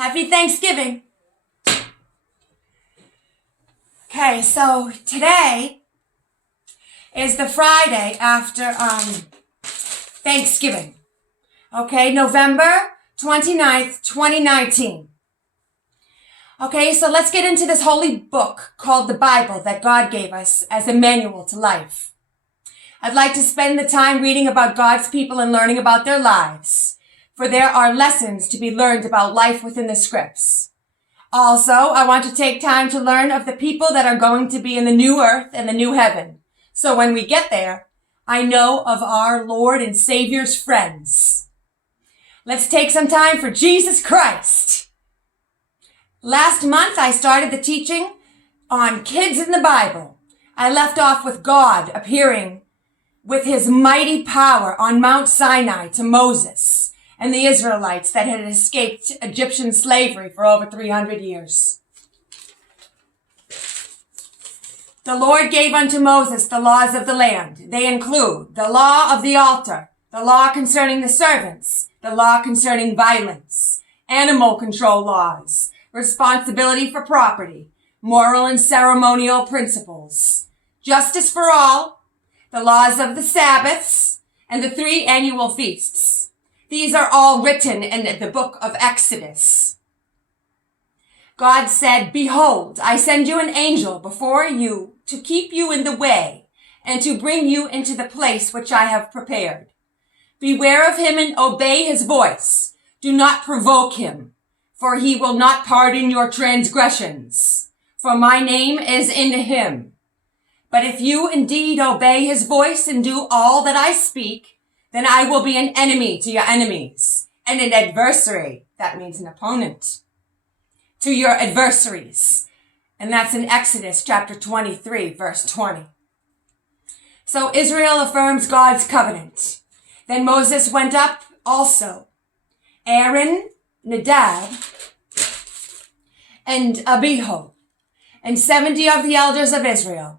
Happy Thanksgiving. Okay, so today is the Friday after Thanksgiving. Okay, November 29th, 2019. Okay, so let's get into this holy book called the Bible that God gave us as a manual to life. I'd like to spend the time reading about God's people and learning about their lives, for there are lessons to be learned about life within the scripts. Also, I want to take time to learn of the people that are going to be in the new earth and the new heaven. So when we get there, I know of our Lord and Savior's friends. Let's take some time for Jesus Christ. Last month, I started the teaching on kids in the Bible. I left off with God appearing with his mighty power on Mount Sinai to Moses and the Israelites that had escaped Egyptian slavery for over 300 years. The Lord gave unto Moses the laws of the land. They include the law of the altar, the law concerning the servants, the law concerning violence, animal control laws, responsibility for property, moral and ceremonial principles, justice for all, the laws of the Sabbaths, and the 3 annual feasts. These are all written in the book of Exodus. God said, "Behold, I send you an angel before you to keep you in the way and to bring you into the place which I have prepared. Beware of him and obey his voice. Do not provoke him, for he will not pardon your transgressions. For my name is in him. But if you indeed obey his voice and do all that I speak, then I will be an enemy to your enemies and an adversary," that means an opponent, "to your adversaries." And that's in Exodus chapter 23, verse 20. So Israel affirms God's covenant. Then Moses went up also. Aaron, Nadab, and Abihu, and 70 of the elders of Israel.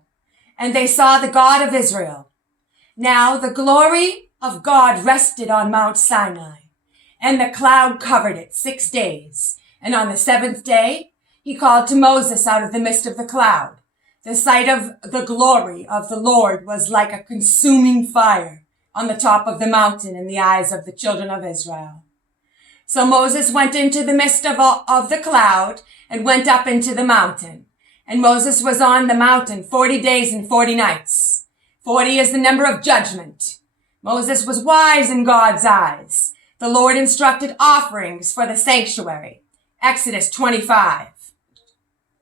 And they saw the God of Israel. Now the glory of God rested on Mount Sinai, and the cloud covered it 6 days. And on the 7th day, he called to Moses out of the midst of the cloud. The sight of the glory of the Lord was like a consuming fire on the top of the mountain in the eyes of the children of Israel. So Moses went into the midst of the cloud and went up into the mountain. And Moses was on the mountain 40 days and 40 nights. 40 is the number of judgment. Moses was wise in God's eyes. The Lord instructed offerings for the sanctuary. Exodus 25,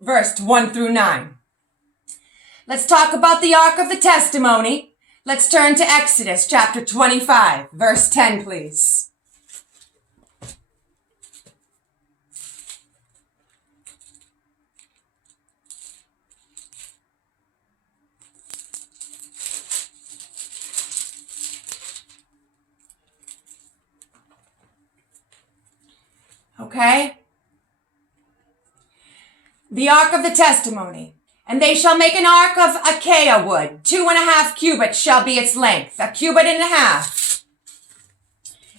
verse 1 through 9. Let's talk about the Ark of the Testimony. Let's turn to Exodus chapter 25, verse 10, please. Okay? The Ark of the Testimony. And they shall make an ark of acacia wood. 2.5 cubits shall be its length. 1.5 cubits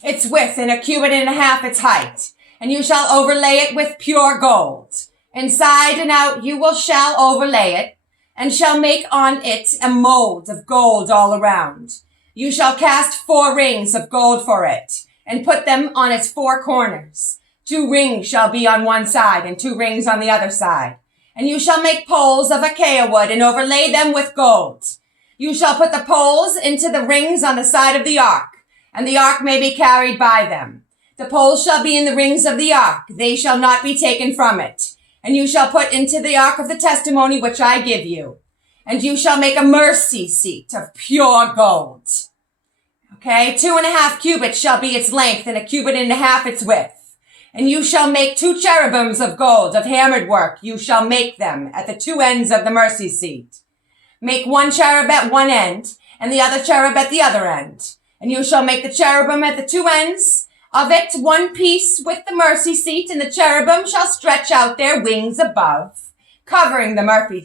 its width, and 1.5 cubits its height. And you shall overlay it with pure gold. Inside and out shall overlay it, and shall make on it a mold of gold all around. You shall cast 4 rings of gold for it, and put them on its 4 corners. 2 rings shall be on one side, and 2 rings on the other side. And you shall make poles of acacia wood, and overlay them with gold. You shall put the poles into the rings on the side of the ark, and the ark may be carried by them. The poles shall be in the rings of the ark. They shall not be taken from it. And you shall put into the ark of the testimony which I give you. And you shall make a mercy seat of pure gold. Okay, 2.5 cubits shall be its length, and 1.5 cubits its width. And you shall make 2 cherubims of gold, of hammered work. You shall make them at the 2 ends of the mercy seat. Make 1 cherub at one end, and the other cherub at the other end. And you shall make the cherubim at the 2 ends of it one piece with the mercy seat, and the cherubim shall stretch out their wings above, covering the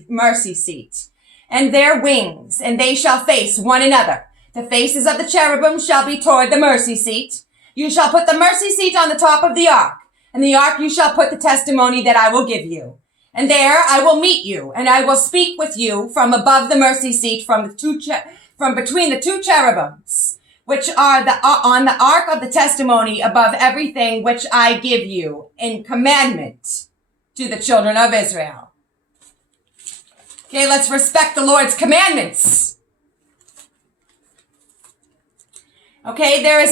mercy seat, and their wings, and they shall face one another. The faces of the cherubim shall be toward the mercy seat. You shall put the mercy seat on the top of the ark, In the ark you shall put the testimony that I will give you. And there I will meet you, and I will speak with you from above the mercy seat, from between the two cherubims, which are on the ark of the testimony, above everything which I give you in commandment to the children of Israel. Okay, let's respect the Lord's commandments. Okay, this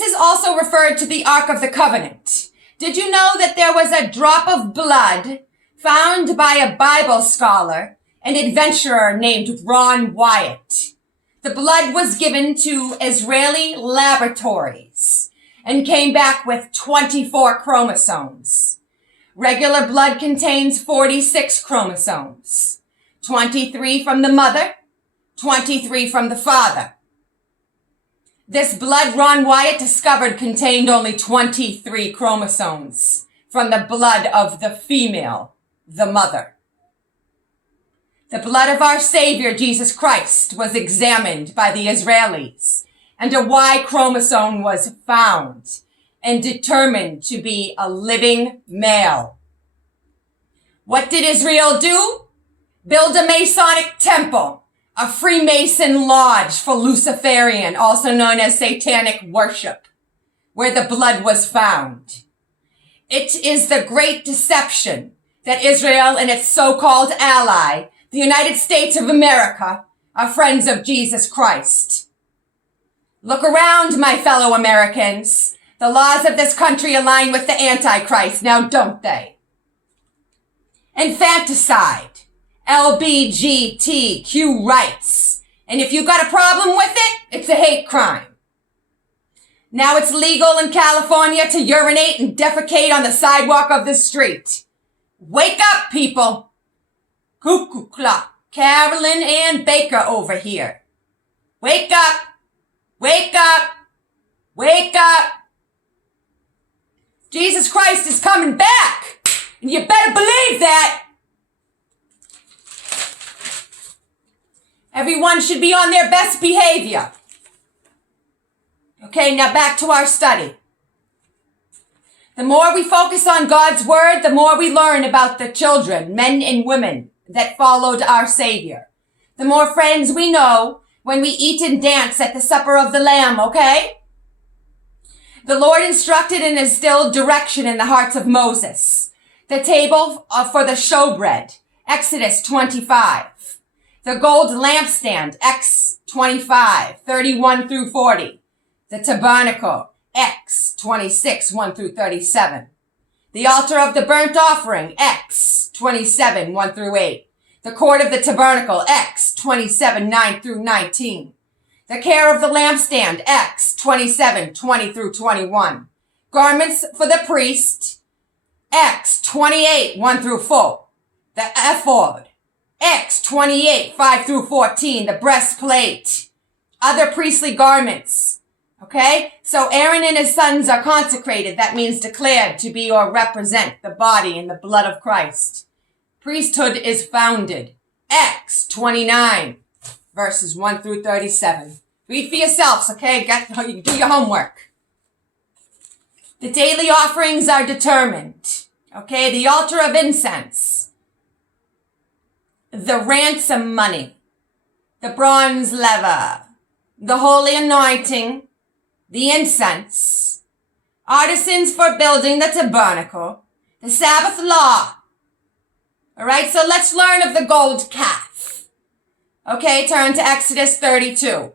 is also referred to the Ark of the Covenant. Did you know that there was a drop of blood found by a Bible scholar, an adventurer named Ron Wyatt? The blood was given to Israeli laboratories and came back with 24 chromosomes. Regular blood contains 46 chromosomes, 23 from the mother, 23 from the father. This blood Ron Wyatt discovered contained only 23 chromosomes from the blood of the female, the mother. The blood of our Savior, Jesus Christ, was examined by the Israelis, and a Y chromosome was found and determined to be a living male. What did Israel do? Build a Masonic temple, a Freemason lodge for Luciferian, also known as satanic worship, where the blood was found. It is the great deception that Israel and its so-called ally, the United States of America, are friends of Jesus Christ. Look around, my fellow Americans. The laws of this country align with the Antichrist, now don't they? Infanticide. LBGTQ rights. And if you got a problem with it, it's a hate crime. Now it's legal in California to urinate and defecate on the sidewalk of the street. Wake up, people. Cuckoo clock. Carolyn Ann Baker over here. Wake up. Wake up. Wake up. Jesus Christ is coming back. And you better believe that. Everyone should be on their best behavior. Okay, now back to our study. The more we focus on God's word, the more we learn about the children, men and women, that followed our Savior. The more friends we know when we eat and dance at the supper of the Lamb, okay? The Lord instructed and instilled direction in the hearts of Moses. The table for the showbread, Exodus 25. The gold lampstand, X 25, 31 through 40. The tabernacle, X 26, 1 through 37. The altar of the burnt offering, X 27, 1 through 8. The court of the tabernacle, X 27, 9 through 19. The care of the lampstand, X 27, 20 through 21. Garments for the priest, X 28, 1 through 4. The ephod, X 28, 5 through 14, the breastplate, other priestly garments. Okay? So Aaron and his sons are consecrated. That means declared to be or represent the body and the blood of Christ. Priesthood is founded. Acts 29, verses 1 through 37. Read for yourselves, okay? Do your homework. The daily offerings are determined. Okay? The altar of incense. The ransom money, the bronze lever, the holy anointing, the incense, artisans for building the tabernacle, the Sabbath law. All right, so let's learn of the gold calf. Okay, turn to Exodus 32.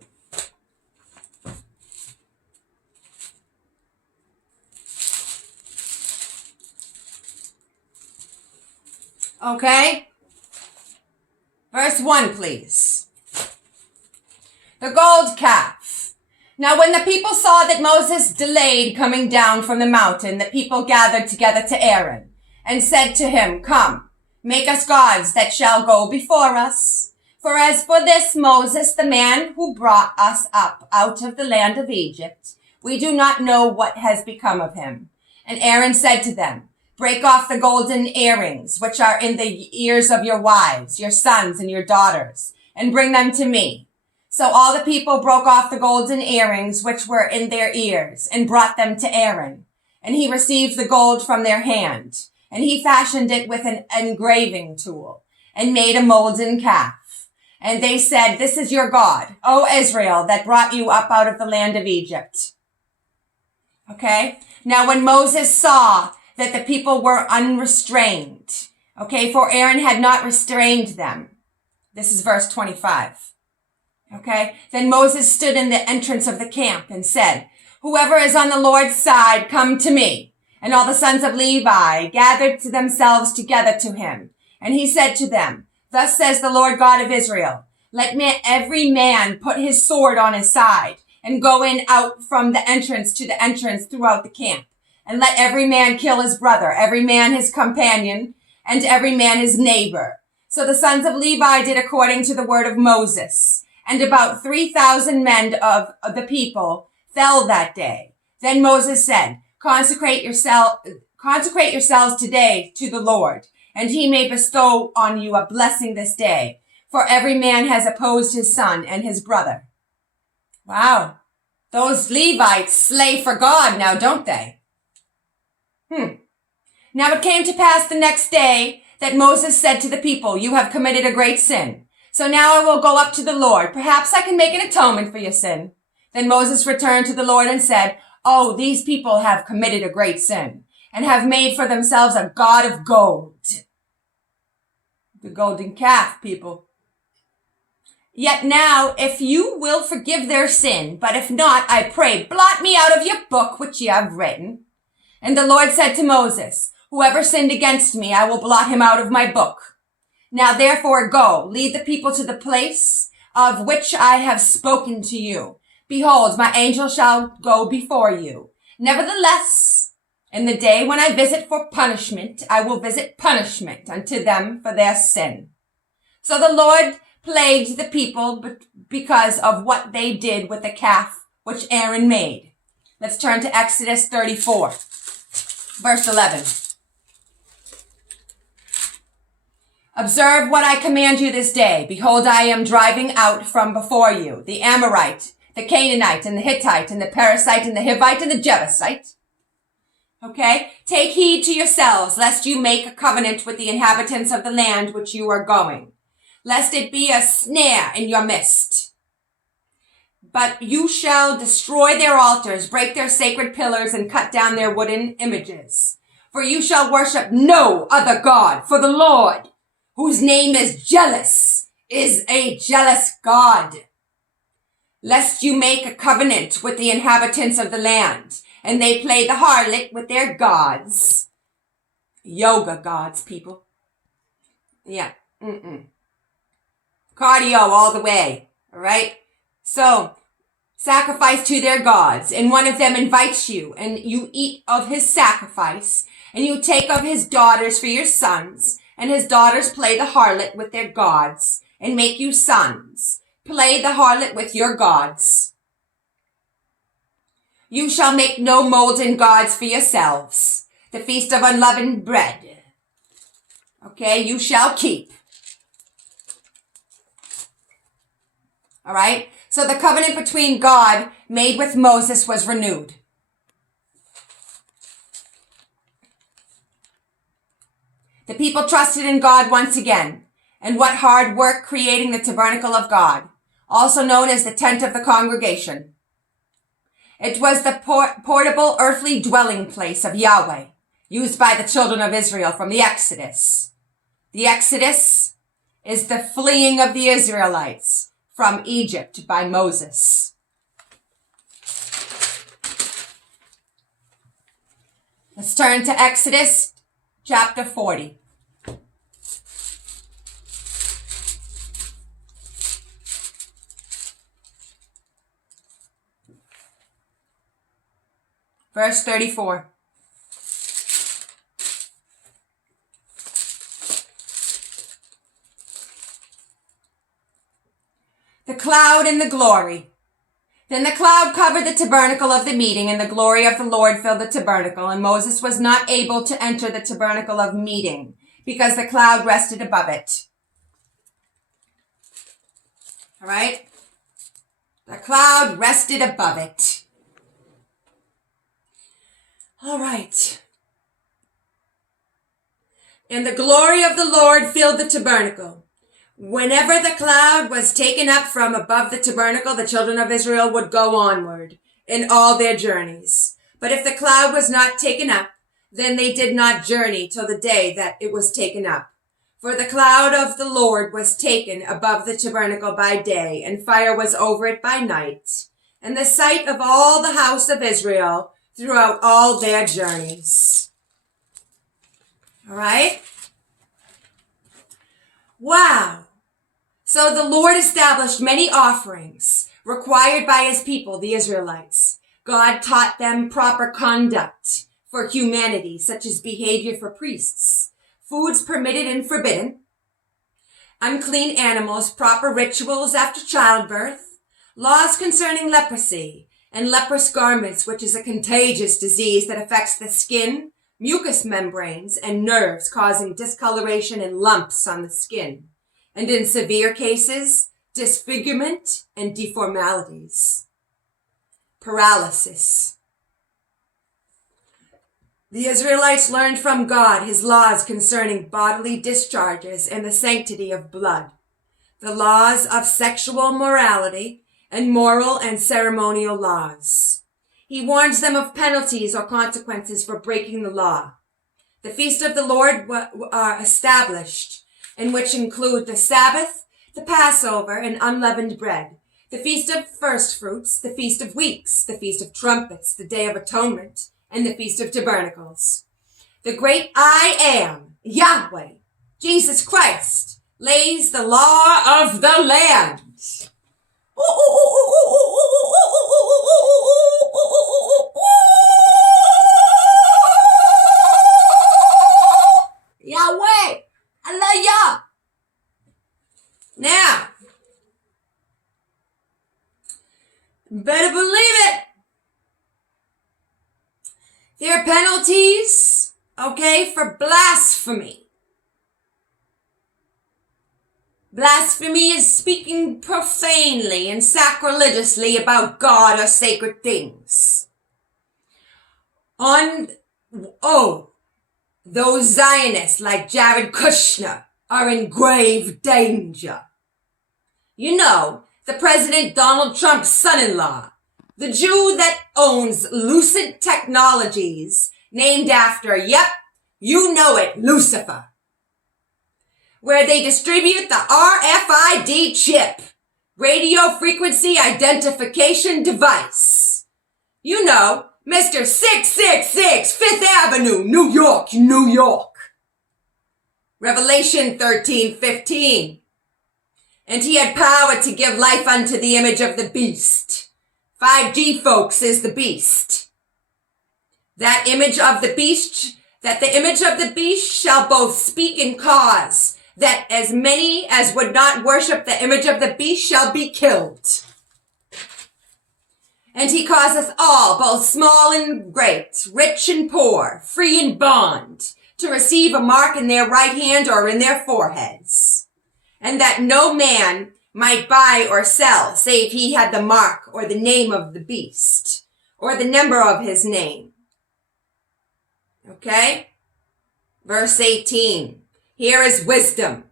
Okay. Verse 1, please. The gold calf. Now when the people saw that Moses delayed coming down from the mountain, the people gathered together to Aaron and said to him, "Come, make us gods that shall go before us. For as for this Moses, the man who brought us up out of the land of Egypt, we do not know what has become of him." And Aaron said to them, "Break off the golden earrings, which are in the ears of your wives, your sons, and your daughters, and bring them to me." So all the people broke off the golden earrings which were in their ears, and brought them to Aaron. and he received the gold from their hand. And he fashioned it with an engraving tool and made a molten calf. And they said, "This is your God, O Israel, that brought you up out of the land of Egypt." Okay. Now when Moses saw that the people were unrestrained, okay, for Aaron had not restrained them. This is verse 25. Okay. Then Moses stood in the entrance of the camp and said, "Whoever is on the Lord's side, come to me." And all the sons of Levi gathered themselves together to him. And he said to them, "Thus says the Lord God of Israel, let every man put his sword on his side and go in out from the entrance to the entrance throughout the camp. And let every man kill his brother, every man his companion, and every man his neighbor." So the sons of Levi did according to the word of Moses. And about 3,000 men of the people fell that day. Then Moses said, Consecrate yourselves today to the Lord, and he may bestow on you a blessing this day. For every man has opposed his son and his brother. Wow. Those Levites slay for God now, don't they? Now it came to pass the next day that Moses said to the people, "You have committed a great sin. So now I will go up to the Lord. Perhaps I can make an atonement for your sin." Then Moses returned to the Lord and said, "Oh, these people have committed a great sin and have made for themselves a god of gold." The golden calf, people. "Yet now, if you will forgive their sin, but if not, I pray, blot me out of your book which ye have written." And the Lord said to Moses, "Whoever sinned against me, I will blot him out of my book. Now therefore go, lead the people to the place of which I have spoken to you. Behold, my angel shall go before you. Nevertheless, in the day when I visit for punishment, I will visit punishment unto them for their sin." So the Lord plagued the people because of what they did with the calf which Aaron made. Let's turn to Exodus 34, verse 11. "Observe what I command you this day. Behold, I am driving out from before you the Amorite, the Canaanite, and the Hittite, and the Perizzite, and the Hivite, and the Jebusite." Okay? "Take heed to yourselves, lest you make a covenant with the inhabitants of the land which you are going, lest it be a snare in your midst. But you shall destroy their altars, break their sacred pillars, and cut down their wooden images. For you shall worship no other God, for the Lord, whose name is jealous, is a jealous God. Lest you make a covenant with the inhabitants of the land, and they play the harlot with their gods." Yoga gods, people. Yeah. Cardio all the way. All right? So, sacrifice to their gods, and one of them invites you, and you eat of his sacrifice, and you take of his daughters for your sons, and his daughters play the harlot with their gods, and make you sons. Play the harlot with your gods. You shall make no molten gods for yourselves. The feast of unleavened bread. Okay, you shall keep. All right? So the covenant between God made with Moses was renewed. The people trusted in God once again. And what hard work creating the tabernacle of God, also known as the tent of the congregation. It was the portable earthly dwelling place of Yahweh, used by the children of Israel from the Exodus. The Exodus is the fleeing of the Israelites from Egypt by Moses. Let's turn to Exodus chapter 40. Verse 34. The cloud and the glory. Then the cloud covered the tabernacle of the meeting, and the glory of the Lord filled the tabernacle, and Moses was not able to enter the tabernacle of meeting, because the cloud rested above it. All right? The cloud rested above it. All right. And the glory of the Lord filled the tabernacle. Whenever the cloud was taken up from above the tabernacle, the children of Israel would go onward in all their journeys. But if the cloud was not taken up, then they did not journey till the day that it was taken up. For the cloud of the Lord was taken above the tabernacle by day, and fire was over it by night, and the sight of all the house of Israel throughout all their journeys. All right? Wow. So the Lord established many offerings required by his people, the Israelites. God taught them proper conduct for humanity, such as behavior for priests, foods permitted and forbidden, unclean animals, proper rituals after childbirth, laws concerning leprosy, and leprous garments, which is a contagious disease that affects the skin, mucous membranes, and nerves, causing discoloration and lumps on the skin, and in severe cases, disfigurement and deformalities. Paralysis. The Israelites learned from God his laws concerning bodily discharges and the sanctity of blood, the laws of sexual morality, and moral and ceremonial laws. He warns them of penalties or consequences for breaking the law. The feast of the Lord are established, in which include the Sabbath, the Passover, and unleavened bread, the Feast of First Fruits, the Feast of Weeks, the Feast of Trumpets, the Day of Atonement, and the Feast of Tabernacles. The great I Am, Yahweh, Jesus Christ, lays the law of the land. Yahweh, I love ya. Now, better believe it. There are penalties, okay, for blasphemy. Blasphemy is speaking profanely and sacrilegiously about God or sacred things. Those Zionists like Jared Kushner are in grave danger. You know, the President Donald Trump's son-in-law, the Jew that owns Lucent Technologies, named after, yep, you know it, Lucifer, where they distribute the RFID chip, radio frequency identification device. You know, Mr. 666 Fifth Avenue, New York, New York. Revelation 13:15. And he had power to give life unto the image of the beast. 5G, folks, is the beast. That the image of the beast shall both speak and cause, that as many as would not worship the image of the beast shall be killed. And he causeth all, both small and great, rich and poor, free and bond, to receive a mark in their right hand or in their foreheads. And that no man might buy or sell, save he had the mark or the name of the beast, or the number of his name. Okay? Verse 18. Here is wisdom.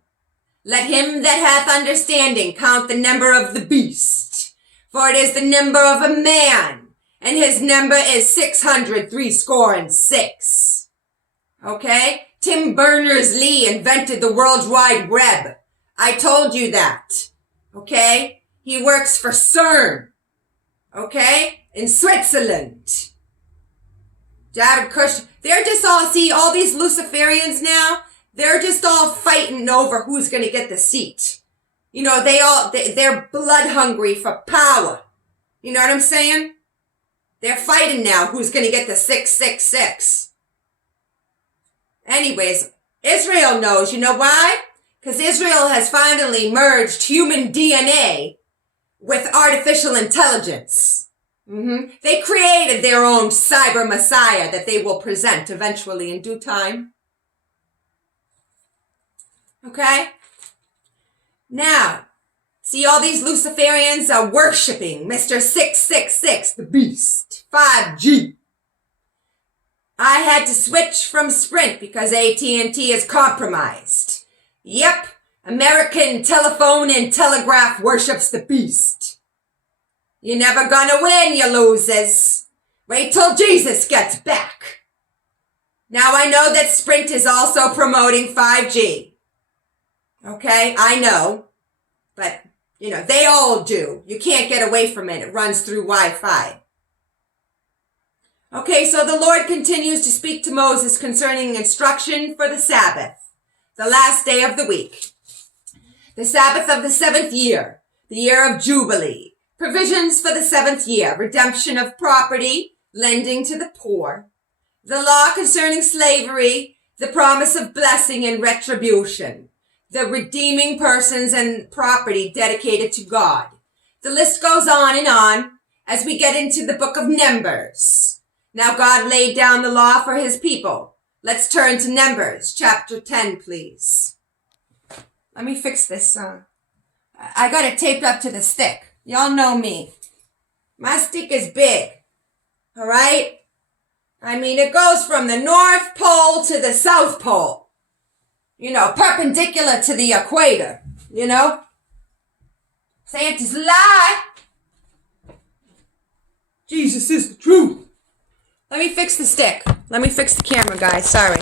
Let him that hath understanding count the number of the beast, for it is the number of a man, and his number is 666. Okay? Tim Berners-Lee invented the World Wide Web. I told you that. Okay? He works for CERN. Okay? In Switzerland. Jared Kushner. They're just all these Luciferians now, they're just all fighting over who's going to get the seat. You know, they're blood hungry for power. You know what I'm saying? They're fighting now who's going to get the 666. Anyways, Israel knows. You know why? Because Israel has finally merged human DNA with artificial intelligence. They created their own cyber messiah that they will present eventually in due time. Okay? Now, see, all these Luciferians are worshiping Mr. 666, the beast, 5G. I had to switch from Sprint because AT&T is compromised. Yep, American Telephone and Telegraph worships the beast. You're never gonna win, you losers. Wait till Jesus gets back. Now I know that Sprint is also promoting 5G. Okay, I know. But, they all do. You can't get away from it. It runs through Wi-Fi. Okay, so the Lord continues to speak to Moses concerning instruction for the Sabbath, the last day of the week. The Sabbath of the 7th year, the year of Jubilee, provisions for the 7th year, redemption of property, lending to the poor, the law concerning slavery, the promise of blessing and retribution, the redeeming persons and property dedicated to God. The list goes on and on as we get into the book of Numbers. Now God laid down the law for his people. Let's turn to Numbers chapter 10, please. Let me fix this. I got it taped up to the stick. Y'all know me. My stick is big. All right? I mean, it goes from the North Pole to the South Pole. Perpendicular to the equator. Santa's lie. Jesus is the truth. Let me fix the stick. Let me fix the camera, guys. Sorry.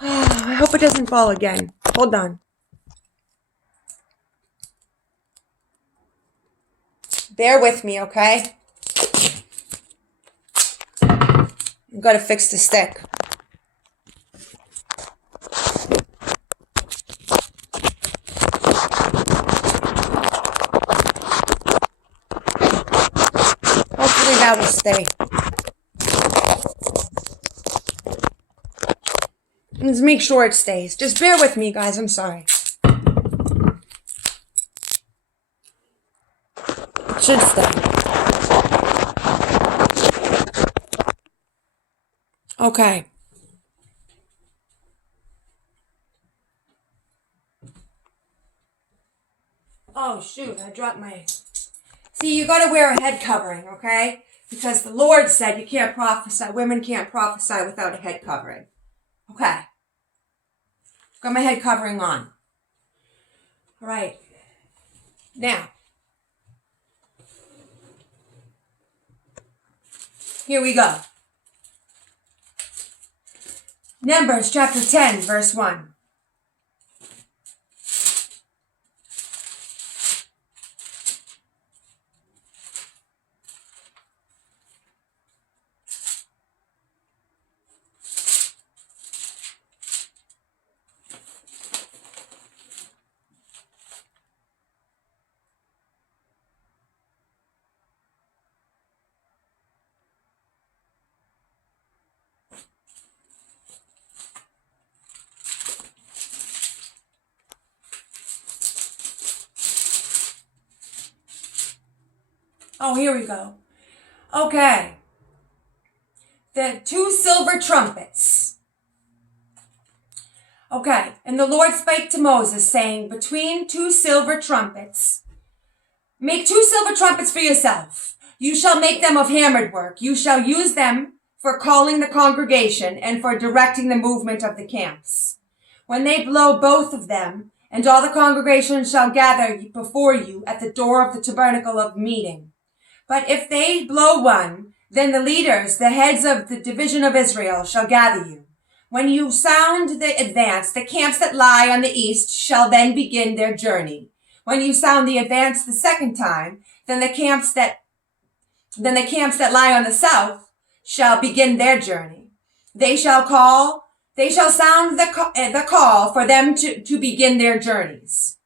I hope it doesn't fall again. Hold on. Bear with me, okay? I've got to fix the stick. Hopefully that'll stay. Let's make sure it stays. Just bear with me, guys. I'm sorry. It should stay. Okay. Oh, shoot. I dropped my... See, you gotta wear a head covering, okay? Because the Lord said you can't prophesy. Women can't prophesy without a head covering. Okay. Got my head covering on. All right. Now. Here we go. Numbers chapter 10, verse 1. Oh, here we go. Okay. The 2 silver trumpets. Okay. And the Lord spake to Moses, saying, between 2 silver trumpets, make 2 silver trumpets for yourself. You shall make them of hammered work. You shall use them for calling the congregation and for directing the movement of the camps. When they blow both of them, and all the congregation shall gather before you at the door of the tabernacle of meeting. But if they blow one, then the leaders, the heads of the division of Israel, shall gather you. When you sound the advance, the camps that lie on the east shall then begin their journey. When you sound the advance the second time, then the camps that lie on the south shall begin their journey. They shall sound the call for them to begin their journeys.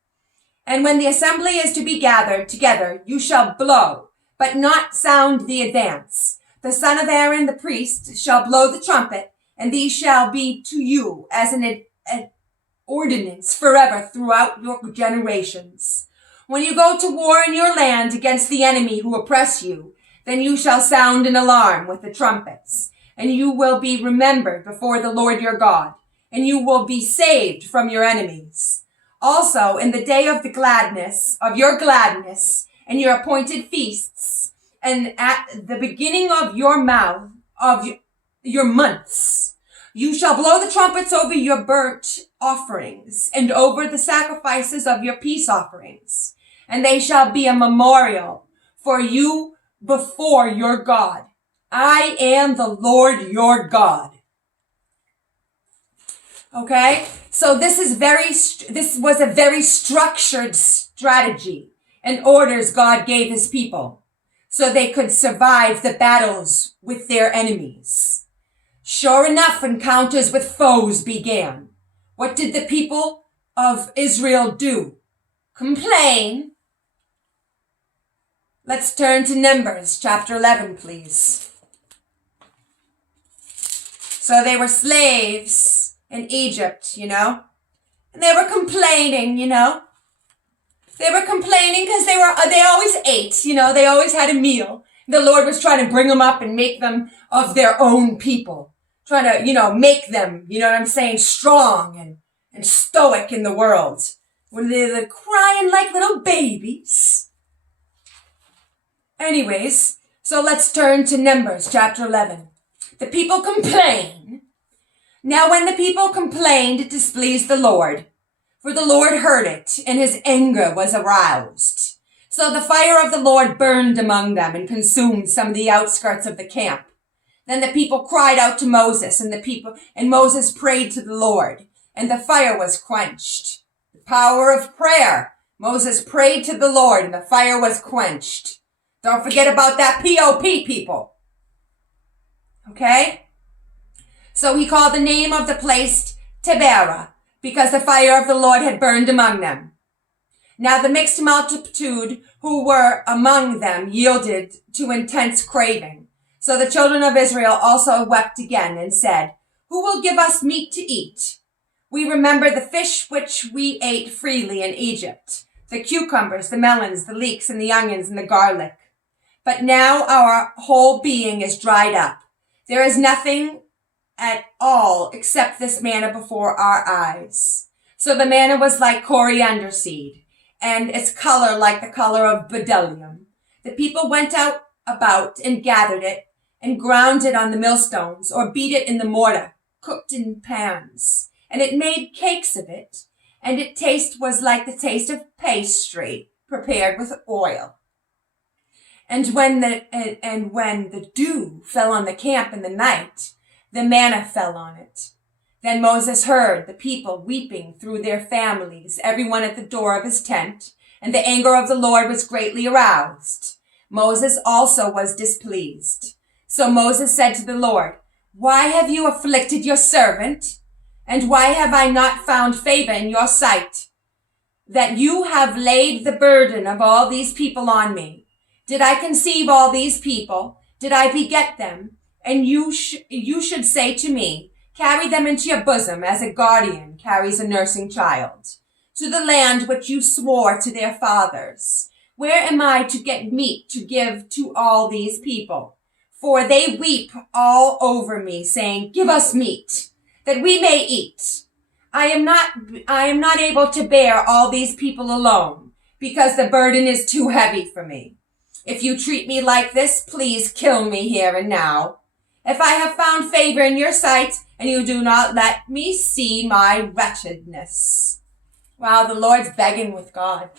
And when the assembly is to be gathered together, you shall blow, but not sound the advance. The son of Aaron, the priest, shall blow the trumpet, and these shall be to you as an ordinance forever throughout your generations. When you go to war in your land against the enemy who oppress you, then you shall sound an alarm with the trumpets, and you will be remembered before the Lord your God, and you will be saved from your enemies. Also, in the day of the gladness, of your gladness, and your appointed feasts, and at the beginning of your month, of your months. You shall blow the trumpets over your burnt offerings and over the sacrifices of your peace offerings, and they shall be a memorial for you before your God. I am the Lord your God. Okay? So this was a very structured strategy and orders God gave his people so they could survive the battles with their enemies. Sure enough, encounters with foes began. What did the people of Israel do? Complain. Let's turn to Numbers chapter 11, please. So they were slaves in Egypt, and they were complaining, They were complaining because they always ate, they always had a meal. The Lord was trying to bring them up and make them of their own people. Trying to, make them, strong and stoic in the world. When they're crying like little babies. Anyways, so let's turn to Numbers chapter 11. The people complain. Now when the people complained, it displeased the Lord. For the Lord heard it, and his anger was aroused. So the fire of the Lord burned among them and consumed some of the outskirts of the camp. Then the people cried out to Moses, and Moses prayed to the Lord, and the fire was quenched. The power of prayer. Moses prayed to the Lord, and the fire was quenched. Don't forget about that POP, people. Okay? So he called the name of the place Taberah, because the fire of the Lord had burned among them. Now the mixed multitude who were among them yielded to intense craving. So the children of Israel also wept again and said, Who will give us meat to eat? We remember the fish which we ate freely in Egypt, the cucumbers, the melons, the leeks, and the onions, and the garlic. But now our whole being is dried up. There is nothing at all except this manna before our eyes. So the manna was like coriander seed, and its color like the color of bdellium. The people went out about and gathered it, and ground it on the millstones, or beat it in the mortar, cooked in pans. And it made cakes of it, and its taste was like the taste of pastry prepared with oil. And when the dew fell on the camp in the night, the manna fell on it. Then Moses heard the people weeping through their families, everyone at the door of his tent, and the anger of the Lord was greatly aroused. Moses also was displeased. So Moses said to the Lord, Why have you afflicted your servant? And why have I not found favor in your sight, that you have laid the burden of all these people on me? Did I conceive all these people? Did I beget them? And you should say to me, Carry them into your bosom as a guardian carries a nursing child, to the land which you swore to their fathers. Where am I to get meat to give to all these people? For they weep all over me, saying, Give us meat, that we may eat. I am not able to bear all these people alone, because the burden is too heavy for me. If you treat me like this, please kill me here and now. If I have found favor in your sight, and you do not let me see my wretchedness. Wow, the Lord's begging with God.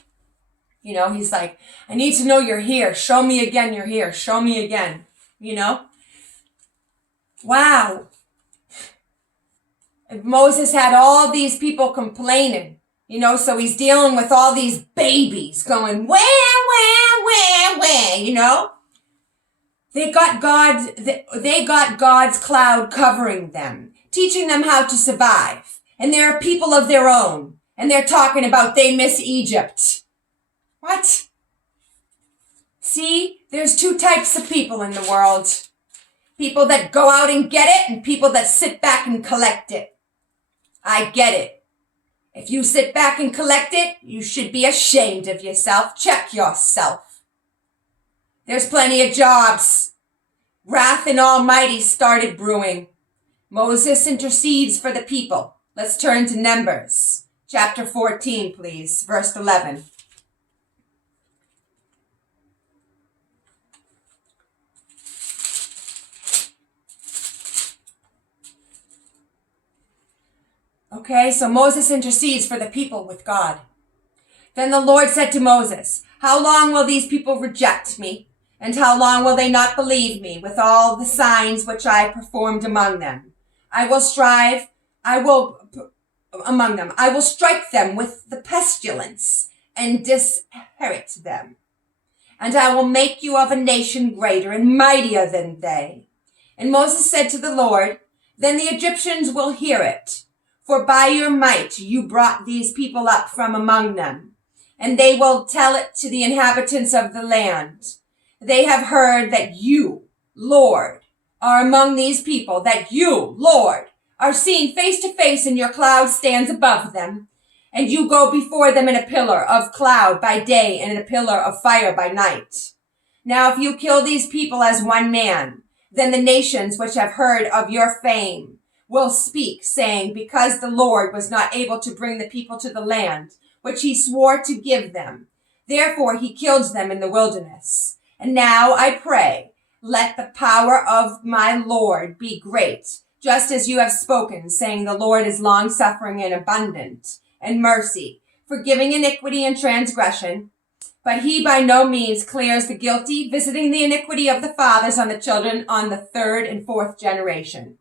He's like, I need to know you're here. Show me again you're here. Show me again. Wow. Moses had all these people complaining, so he's dealing with all these babies going, where, They got God's cloud covering them, teaching them how to survive. And they're people of their own. And they're talking about they miss Egypt. What? See, there's two types of people in the world. People that go out and get it, and people that sit back and collect it. I get it. If you sit back and collect it, you should be ashamed of yourself. Check yourself. There's plenty of jobs. Wrath and Almighty started brewing. Moses intercedes for the people. Let's turn to Numbers. Chapter 14, please. Verse 11. Okay, so Moses intercedes for the people with God. Then the Lord said to Moses, how long will these people reject me? And how long will they not believe me with all the signs which I performed among them? I will strike them with the pestilence and disinherit them. And I will make you of a nation greater and mightier than they. And Moses said to the Lord, then the Egyptians will hear it, for by your might you brought these people up from among them. And they will tell it to the inhabitants of the land. They have heard that you, Lord, are among these people, that you, Lord, are seen face to face and your cloud stands above them. And you go before them in a pillar of cloud by day and in a pillar of fire by night. Now if you kill these people as one man, then the nations which have heard of your fame will speak, saying, because the Lord was not able to bring the people to the land which he swore to give them, therefore he killed them in the wilderness. And now I pray, let the power of my Lord be great, just as you have spoken, saying the Lord is long-suffering and abundant and mercy, forgiving iniquity and transgression. But he by no means clears the guilty, visiting the iniquity of the fathers on the children on the third and fourth generation.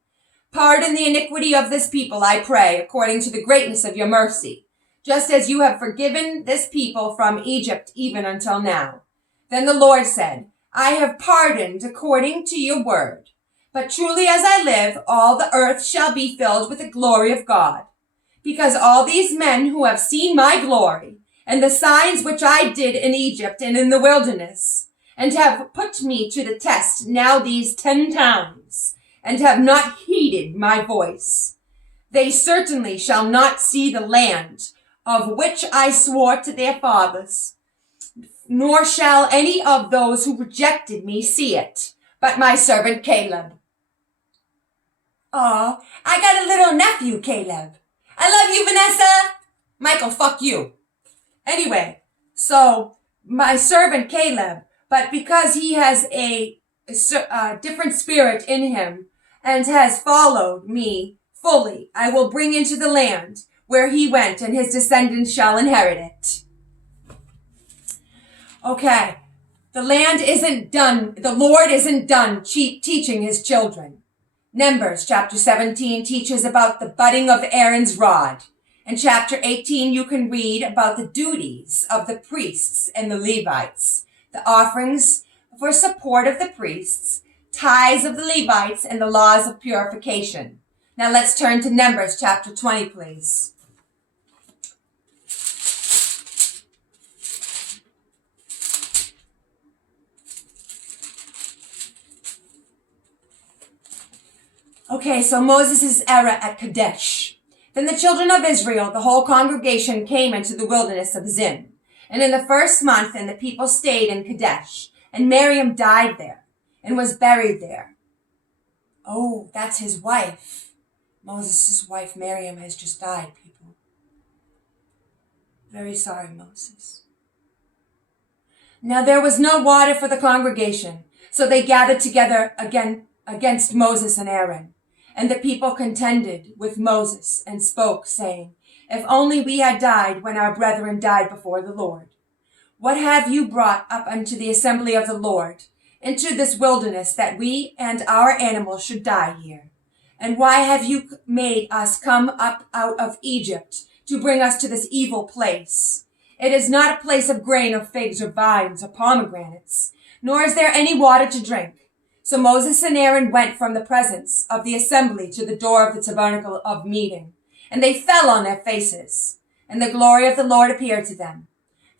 Pardon the iniquity of this people, I pray, according to the greatness of your mercy, just as you have forgiven this people from Egypt even until now. Then the Lord said, I have pardoned according to your word. But truly as I live, all the earth shall be filled with the glory of God. Because all these men who have seen my glory, and the signs which I did in Egypt and in the wilderness, and have put me to the test now these 10 times, and have not heeded my voice, they certainly shall not see the land of which I swore to their fathers, nor shall any of those who rejected me see it, but my servant Caleb. Oh, I got a little nephew, Caleb. I love you, Vanessa. Michael, fuck you. Anyway, so my servant Caleb, but because he has a different spirit in him and has followed me fully, I will bring into the land where he went, and his descendants shall inherit it. Okay, the land isn't done. The Lord isn't done teaching his children. Numbers chapter 17 teaches about the budding of Aaron's rod. In chapter 18, you can read about the duties of the priests and the Levites, the offerings for support of the priests, tithes of the Levites, and the laws of purification. Now let's turn to Numbers chapter 20, please. Okay, so Moses' era at Kadesh. Then the children of Israel, the whole congregation, came into the wilderness of Zin. And in the first month, and the people stayed in Kadesh. And Miriam died there, and was buried there. Oh, that's his wife. Moses' wife, Miriam, has just died, people. Very sorry, Moses. Now there was no water for the congregation, so they gathered together again against Moses and Aaron. And the people contended with Moses and spoke, saying, if only we had died when our brethren died before the Lord. What have you brought up unto the assembly of the Lord, into this wilderness, that we and our animals should die here? And why have you made us come up out of Egypt to bring us to this evil place? It is not a place of grain or figs or vines or pomegranates, nor is there any water to drink. So Moses and Aaron went from the presence of the assembly to the door of the tabernacle of meeting, and they fell on their faces, and the glory of the Lord appeared to them.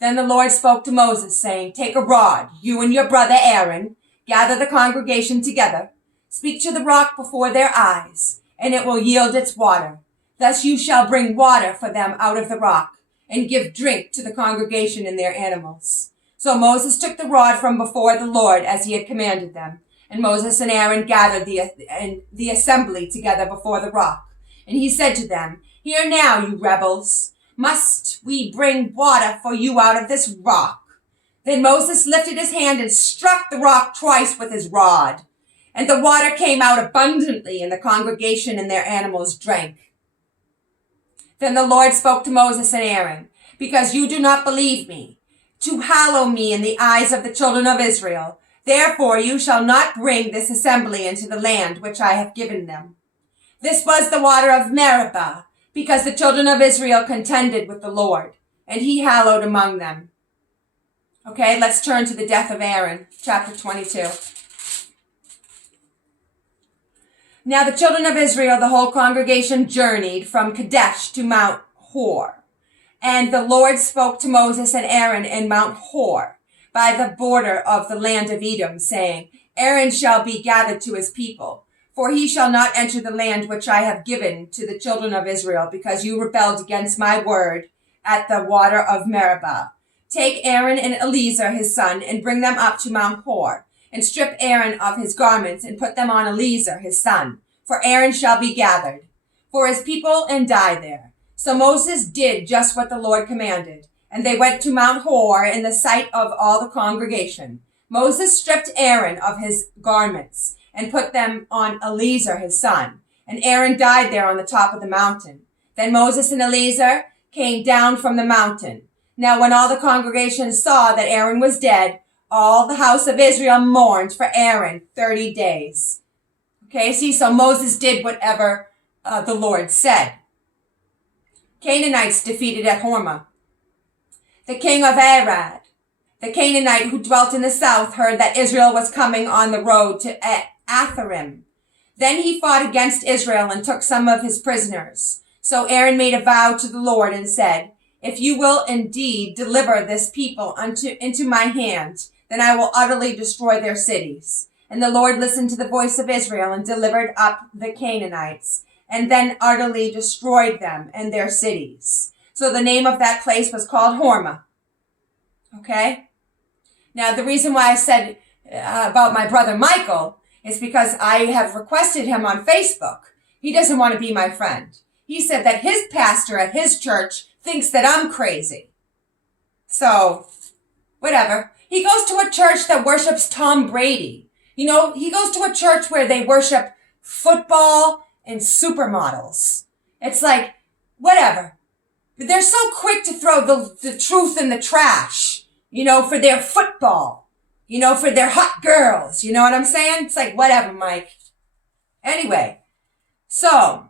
Then the Lord spoke to Moses, saying, take a rod, you and your brother Aaron, gather the congregation together, speak to the rock before their eyes, and it will yield its water. Thus you shall bring water for them out of the rock, and give drink to the congregation and their animals. So Moses took the rod from before the Lord as he had commanded them. And Moses and Aaron gathered the assembly together before the rock. And he said to them, hear now, you rebels, must we bring water for you out of this rock? Then Moses lifted his hand and struck the rock twice with his rod. And the water came out abundantly, and the congregation and their animals drank. Then the Lord spoke to Moses and Aaron, because you do not believe me, to hallow me in the eyes of the children of Israel. Therefore you shall not bring this assembly into the land which I have given them. This was the water of Meribah, because the children of Israel contended with the Lord, and he hallowed among them. Okay, let's turn to the death of Aaron, chapter 22. Now the children of Israel, the whole congregation, journeyed from Kadesh to Mount Hor. And the Lord spoke to Moses and Aaron in Mount Hor, by the border of the land of Edom, saying, Aaron shall be gathered to his people, for he shall not enter the land which I have given to the children of Israel, because you rebelled against my word at the water of Meribah. Take Aaron and Eleazar his son, and bring them up to Mount Hor, and strip Aaron of his garments, and put them on Eleazar his son, for Aaron shall be gathered for his people and die there. So Moses did just what the Lord commanded, and they went to Mount Hor in the sight of all the congregation. Moses stripped Aaron of his garments and put them on Eleazar his son, and Aaron died there on the top of the mountain. Then Moses and Eleazar came down from the mountain. Now when all the congregation saw that Aaron was dead, all the house of Israel mourned for Aaron 30 days. Okay, see, so Moses did whatever the Lord said. Canaanites defeated at Hormah. The king of Arad, the Canaanite who dwelt in the south, heard that Israel was coming on the road to Atharim. Then he fought against Israel and took some of his prisoners. So Aaron made a vow to the Lord and said, If you will indeed deliver this people into my hand, then I will utterly destroy their cities. And the Lord listened to the voice of Israel and delivered up the Canaanites, and then utterly destroyed them and their cities. So the name of that place was called Hormah. Okay? Now, the reason why I said about my brother Michael is because I have requested him on Facebook. He doesn't want to be my friend. He said that his pastor at his church thinks that I'm crazy. So, whatever. He goes to a church that worships Tom Brady. You know, he goes to a church where they worship football and supermodels. It's like, whatever. But they're so quick to throw the truth in the trash, you know, for their football, you know, for their hot girls. You know what I'm saying? It's like, whatever, Mike. Anyway, so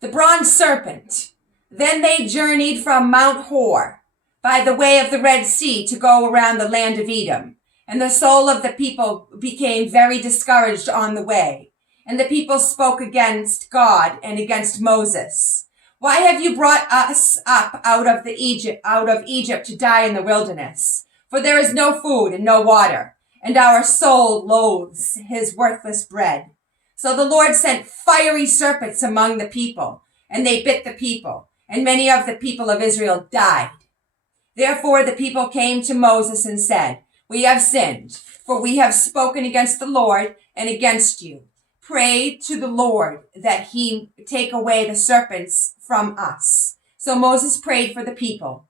the bronze serpent. Then they journeyed from Mount Hor by the way of the Red Sea to go around the land of Edom. And the soul of the people became very discouraged on the way. And the people spoke against God and against Moses. Why have you brought us up out of Egypt to die in the wilderness? For there is no food and no water, and our soul loathes his worthless bread. So the Lord sent fiery serpents among the people, and they bit the people, and many of the people of Israel died. Therefore the people came to Moses and said, We have sinned, for we have spoken against the Lord and against you. Pray to the Lord that he take away the serpents from us. So Moses prayed for the people.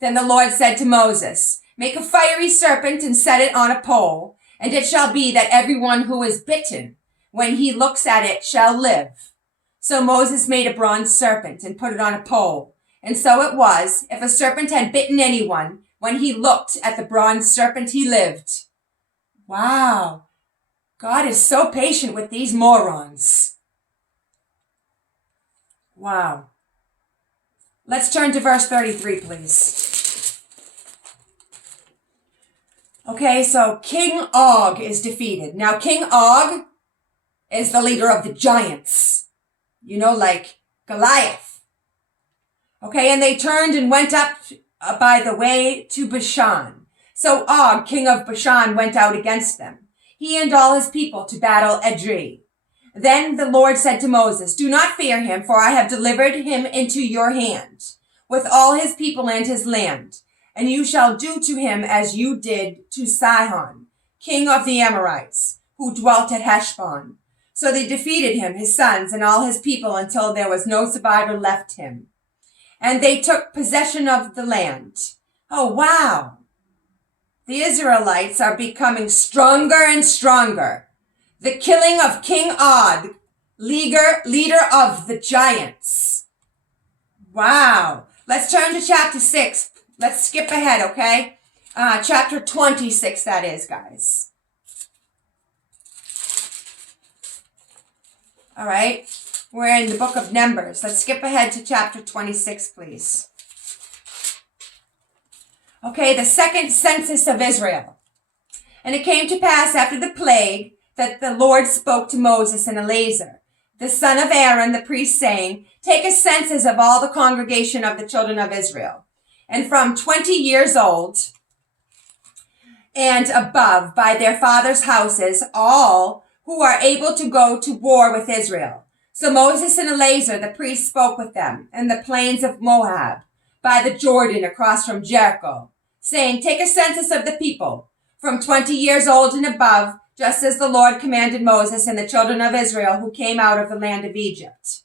Then the Lord said to Moses, Make a fiery serpent and set it on a pole, and it shall be that everyone who is bitten, when he looks at it, shall live. So Moses made a bronze serpent and put it on a pole. And so it was, if a serpent had bitten anyone, when he looked at the bronze serpent, he lived. Wow. God is so patient with these morons. Wow. Let's turn to verse 33, please. Okay, so King Og is defeated. Now, King Og is the leader of the giants. You know, like Goliath. Okay, and they turned and went up by the way to Bashan. So Og, king of Bashan, went out against them, he and all his people, to battle Edrei. Then the Lord said to Moses, Do not fear him, for I have delivered him into your hand, with all his people and his land. And you shall do to him as you did to Sihon, king of the Amorites, who dwelt at Heshbon. So they defeated him, his sons, and all his people, until there was no survivor left him. And they took possession of the land. Oh, wow. The Israelites are becoming stronger and stronger. The killing of King Og, leader of the giants. Wow. Let's turn to chapter 6. Let's skip ahead, okay? Chapter 26, that is, guys. All right. We're in the book of Numbers. Let's skip ahead to chapter 26, please. Okay, the second census of Israel. And it came to pass after the plague that the Lord spoke to Moses and Eleazar, the son of Aaron, the priest, saying, take a census of all the congregation of the children of Israel, and from 20 years old and above by their fathers' houses, all who are able to go to war with Israel. So Moses and Eleazar, the priest, spoke with them in the plains of Moab, by the Jordan across from Jericho, saying, take a census of the people, from 20 years old and above, just as the Lord commanded Moses and the children of Israel who came out of the land of Egypt.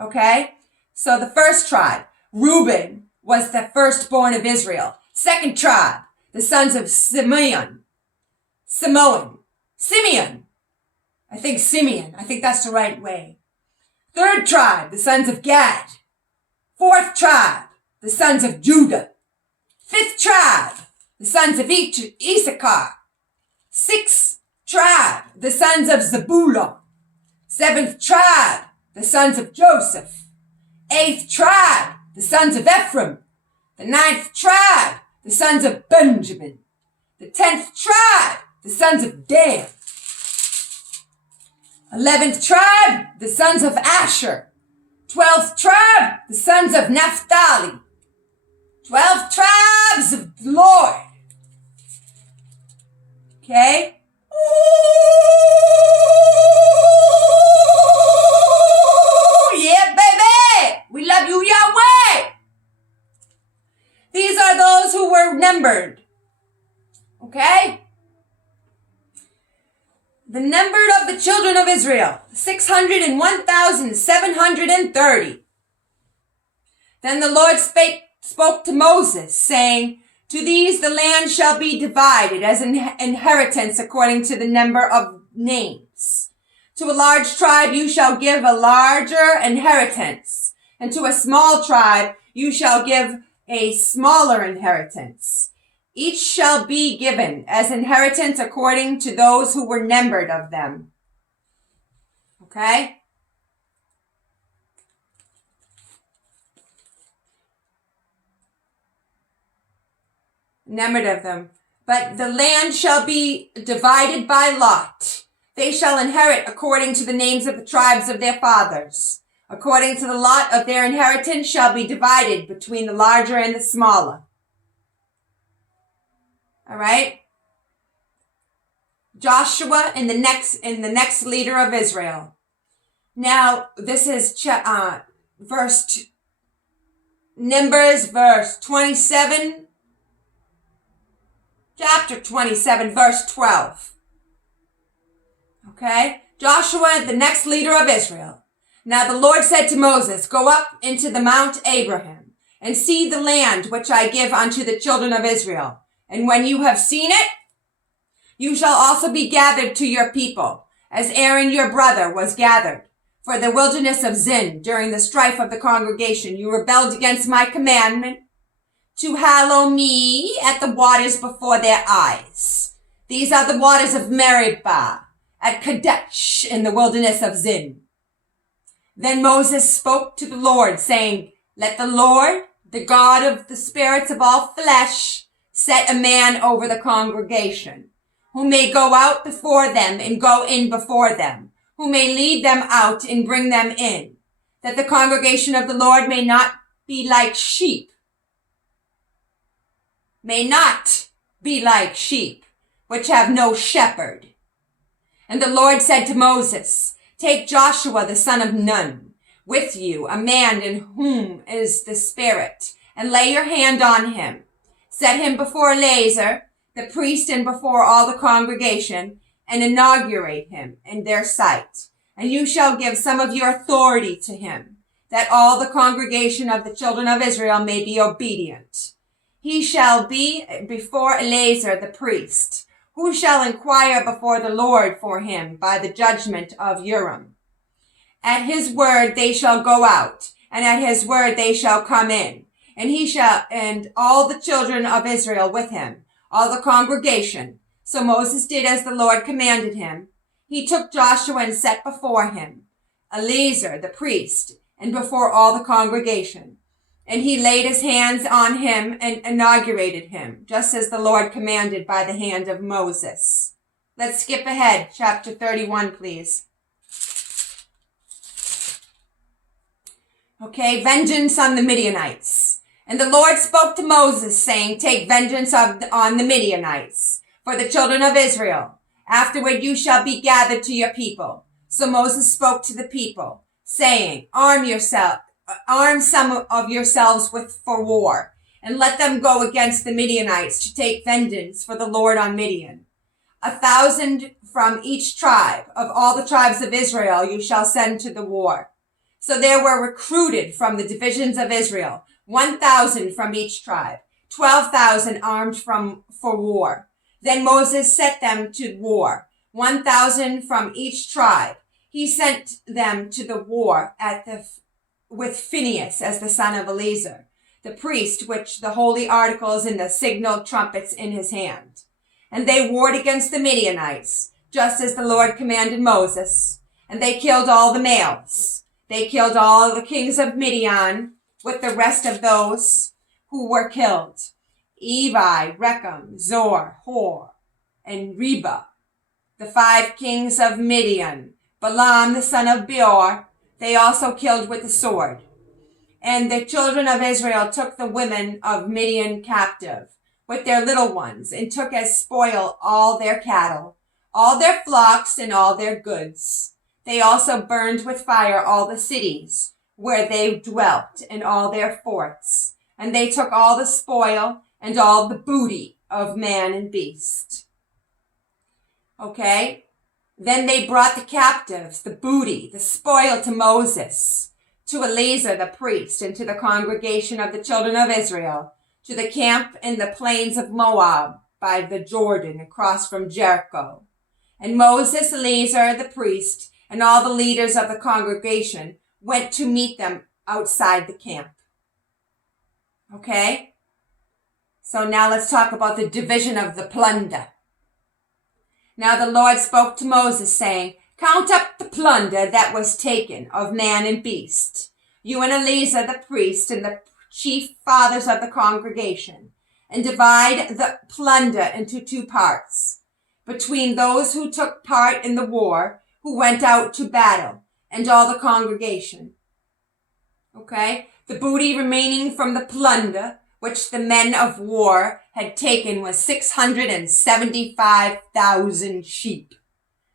Okay? So the first tribe, Reuben, was the firstborn of Israel. Second tribe, the sons of Simeon. I think that's the right way. Third tribe, the sons of Gad. Fourth tribe, the sons of Judah. Fifth tribe, the sons of Issachar. Sixth tribe, the sons of Zebulun. Seventh tribe, the sons of Joseph. Eighth tribe, the sons of Ephraim. The ninth tribe, the sons of Benjamin. The 10th tribe, the sons of Dan. 11th tribe, the sons of Asher. 12th tribe, the sons of Naphtali. 12 tribes of the Lord. Okay? Ooh, yeah, baby! We love you, Yahweh! These are those who were numbered. Okay? The numbered of the children of Israel, 601,730. Then the Lord spoke to Moses, saying, to these the land shall be divided as an inheritance according to the number of names. To a large tribe you shall give a larger inheritance, and to a small tribe you shall give a smaller inheritance. Each shall be given as inheritance according to those who were numbered of them. Okay? Numbered of them. But the land shall be divided by lot. They shall inherit according to the names of the tribes of their fathers. According to the lot of their inheritance shall be divided between the larger and the smaller. All right? Joshua in the next leader of Israel. Now, this is Numbers verse 27. Chapter 27, verse 12. Okay? Joshua, the next leader of Israel. Now the Lord said to Moses, go up into the Mount Abraham, and see the land which I give unto the children of Israel. And when you have seen it, you shall also be gathered to your people, as Aaron your brother was gathered. For the wilderness of Zin, during the strife of the congregation, you rebelled against my commandment, to hallow me at the waters before their eyes. These are the waters of Meribah, at Kadesh, in the wilderness of Zin. Then Moses spoke to the Lord, saying, let the Lord, the God of the spirits of all flesh, set a man over the congregation, who may go out before them and go in before them, who may lead them out and bring them in, that the congregation of the Lord may not be like sheep, which have no shepherd. And the Lord said to Moses, take Joshua the son of Nun with you, a man in whom is the Spirit, and lay your hand on him. Set him before Eleazar, the priest, and before all the congregation, and inaugurate him in their sight. And you shall give some of your authority to him, that all the congregation of the children of Israel may be obedient. He shall be before Eleazar the priest, who shall inquire before the Lord for him by the judgment of Urim. At his word they shall go out, and at his word they shall come in. And all the children of Israel with him, all the congregation. So Moses did as the Lord commanded him. He took Joshua and set before him Eleazar the priest, and before all the congregation. And he laid his hands on him and inaugurated him, just as the Lord commanded by the hand of Moses. Let's skip ahead. Chapter 31, please. Okay, vengeance on the Midianites. And the Lord spoke to Moses, saying, take vengeance on the Midianites for the children of Israel. Afterward you shall be gathered to your people. So Moses spoke to the people, saying, arm some of yourselves for war, and let them go against the Midianites to take vengeance for the Lord on Midian. 1,000 from each tribe of all the tribes of Israel you shall send to the war. So there were recruited from the divisions of Israel 1,000 from each tribe, 12,000 armed for war. Then Moses set them to war, 1,000 from each tribe. He sent them to the war with Phinehas as the son of Eleazar, the priest, which the holy articles and the signal trumpets in his hand. And they warred against the Midianites, just as the Lord commanded Moses. And they killed all the males. They killed all the kings of Midian with the rest of those who were killed. Evi, Rechem, Zor, Hor, and Reba, the 5 kings of Midian. Balaam, the son of Beor, they also killed with the sword. And the children of Israel took the women of Midian captive with their little ones, and took as spoil all their cattle, all their flocks, and all their goods. They also burned with fire all the cities where they dwelt, and all their forts. And they took all the spoil and all the booty of man and beast. Okay? Then they brought the captives, the booty, the spoil to Moses, to Eleazar the priest, and to the congregation of the children of Israel, to the camp in the plains of Moab by the Jordan across from Jericho. And Moses, Eleazar the priest, and all the leaders of the congregation went to meet them outside the camp. Okay? So now let's talk about the division of the plunder. Now the Lord spoke to Moses, saying, count up the plunder that was taken of man and beast, you and Eleazar the priest and the chief fathers of the congregation, and divide the plunder into 2 parts, between those who took part in the war, who went out to battle, and all the congregation. Okay? The booty remaining from the plunder, which the men of war had taken, was 675,000 sheep,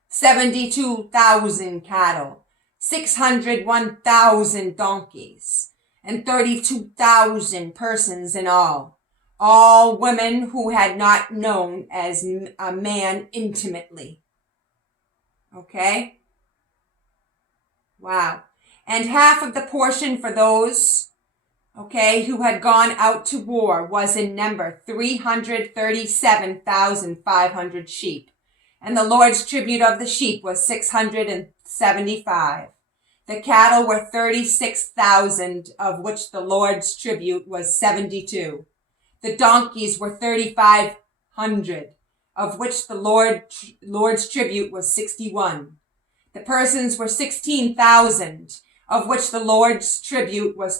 72,000 cattle, 601,000 donkeys, and 32,000 persons in all women who had not known as a man intimately. Okay? Wow. And half of the portion for those, who had gone out to war was in number 337,500 sheep. And the Lord's tribute of the sheep was 675. The cattle were 36,000, of which the Lord's tribute was 72. The donkeys were 3,500, of which the Lord's tribute was 61. The persons were 16,000, of which the Lord's tribute was